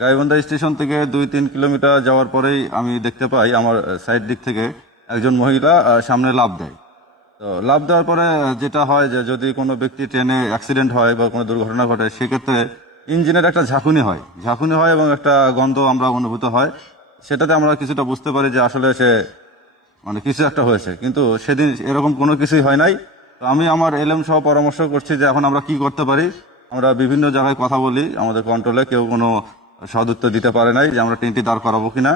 Gaibandha station থেকে 2-3 kilometre যাওয়ার পরেই আমি দেখতে পাই আমার সাইড দিক থেকে একজন মহিলা সামনে লাফ দেয়। তো লাফ দেওয়ার পরে যেটা হয় যে যদি কোনো ব্যক্তি ট্রেনে অ্যাক্সিডেন্ট হয় বা কোনো দুর্ঘটনা ঘটে, সেক্ষেত্রে ইঞ্জিনের একটা ঝাঁকুনি হয় এবং একটা গন্ধ আমরা অনুভূত হয়। সেটাতে আমরা কিছুটা বুঝতে পারি যে আসলে সে মানে কিছু একটা হয়েছে, কিন্তু সেদিন এরকম কোনো কিছুই হয় নাই। তো আমি আমার এলএম সহ পরামর্শ করছি যে এখন আমরা কি করতে পারি। আমরা বিভিন্ন জায়গায় কথা বলি, আমাদের কন্ট্রোলে কেউ কোনো সদুত্তর দিতে পারে নাই যে আমরা ট্রেনটি দাঁড় করাবো কিনা।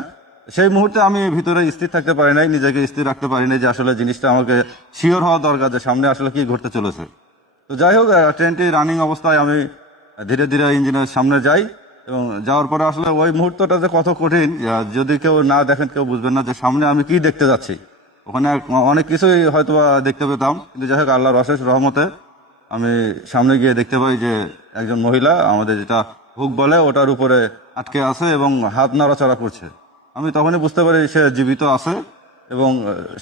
সেই মুহূর্তে আমি ভিতরে স্থির থাকতে পারি নাই, নিজেকে স্থির রাখতে পারি নাই যে আসলে জিনিসটা আমাকে শিওর হওয়া দরকার যে সামনে আসলে কি ঘটতে চলেছে। তো যাই হোক, ট্রেনটি রানিং অবস্থায় আমি ধীরে ধীরে ইঞ্জিনের সামনে যাই এবং যাওয়ার পরে আসলে ওই মুহূর্তটা যে কত কঠিন, যদি কেউ না দেখেন কেউ বুঝবেন না যে সামনে আমি কি দেখতে যাচ্ছি। ওখানে অনেক কিছুই হয়তো দেখতে পেতাম, কিন্তু যাই হোক আল্লাহর অশেষ রহমতে আমি সামনে গিয়ে দেখতে পাই যে একজন মহিলা আমাদের যেটা হুক বলে ওটার উপরে আটকে আছে এবং হাত নাড়াচাড়া করছে। আমি তখনই বুঝতে পারি সে জীবিত আছে এবং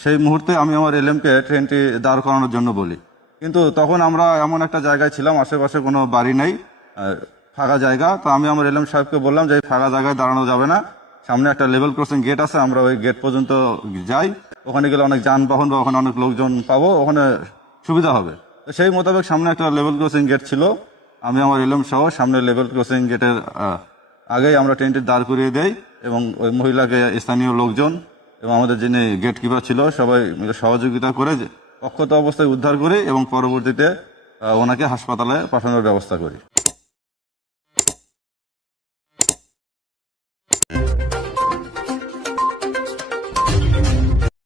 সেই মুহূর্তে আমি আমার এলএমকে ট্রেনটি দাঁড় করানোর জন্য বলি। কিন্তু তখন আমরা এমন একটা জায়গায় ছিলাম, আশেপাশে কোনো বাড়ি নেই, ফাঁকা জায়গা। তো আমি আমার এলএম সাহেবকে বললাম যে এই ফাঁকা জায়গায় দাঁড়ানো যাবে না, সামনে একটা লেভেল ক্রসিং গেট আছে, আমরা ওই গেট পর্যন্ত যাই, ওখানে গেলে অনেক যানবাহন বা ওখানে অনেক লোকজন পাবো, ওখানে সুবিধা হবে। তো সেই মোতাবেক সামনে একটা লেভেল ক্রসিং গেট ছিল, আমি আমার এলএম সহ সামনে লেভেল ক্রসিং গেটের আগেই আমরা ট্রেনটি দাঁড় করিয়ে দেই এবং ওই মহিলাকে স্থানীয় লোকজন এবং আমাদের যিনি গেট কিপার ছিল সবাই মিলে সহযোগিতা করে অক্ষত অবস্থায় উদ্ধার করি এবং পরবর্তীতে ওনাকে হাসপাতালে পাঠানোর ব্যবস্থা করি।